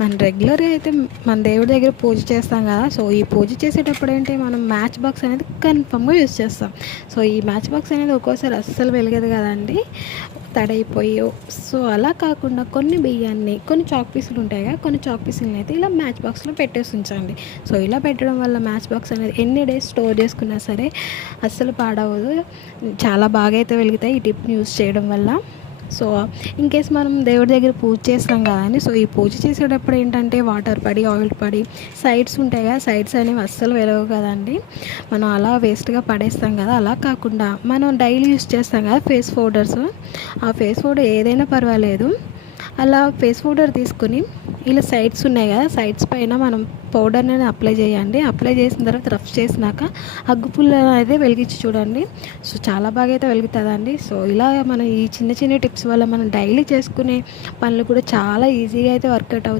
మన రెగ్యులర్గా అయితే మన దేవుడి దగ్గర పూజ చేస్తాం కదా. సో ఈ పూజ చేసేటప్పుడు ఏంటి మనం మ్యాచ్ బాక్స్ అనేది కన్ఫర్మ్గా యూజ్ చేస్తాం. సో ఈ మ్యాచ్ బాక్స్ అనేది ఒక్కోసారి అస్సలు వెలగదు కదండి, తడైపోయి. సో అలా కాకుండా కొన్ని బియ్యాన్ని, కొన్ని చాక్ పీసులు ఉంటాయి కదా, కొన్ని చాక్ పీసులని అయితే ఇలా మ్యాచ్ బాక్స్లో పెట్టేసి ఉంచండి. సో ఇలా పెట్టడం వల్ల మ్యాచ్ బాక్స్ అనేది ఎన్ని డేస్ స్టోర్ చేసుకున్నా సరే అస్సలు పాడవదు, చాలా బాగా అయితే వెలుగుతాయి ఈ టిప్ని యూజ్ చేయడం వల్ల. సో ఇన్కేస్ మనం దేవుడి దగ్గర పూజ చేస్తాం కదండి. సో ఈ పూజ చేసేటప్పుడు ఏంటంటే వాటర్ పడి, ఆయిల్ పడి సైడ్స్ ఉంటాయి కదా, సైడ్స్ అనేవి అస్సలు వెలగవు కదండి. మనం అలా వేస్ట్గా పడేస్తాం కదా. అలా కాకుండా మనం డైలీ యూస్ చేస్తాం కదా ఫేస్ పౌడర్స్, ఆ ఫేస్ పౌడర్ ఏదైనా పర్వాలేదు, అలా ఫేస్ పౌడర్ తీసుకుని ఇలా సైడ్స్ ఉన్నాయి కదా, సైడ్స్ పైన మనం పౌడర్ని అప్లై చేయండి. అప్లై చేసిన తర్వాత రఫ్ చేసినాక అగ్గుపుల్ల అయితే వెలిగించి చూడండి. సో చాలా బాగా అయితే వెలుగుతుందండి. సో ఇలా మనం ఈ చిన్న చిన్న టిప్స్ వల్ల మనం డైలీ చేసుకునే పనులు కూడా చాలా ఈజీగా అయితే వర్కౌట్ అవుతాయి.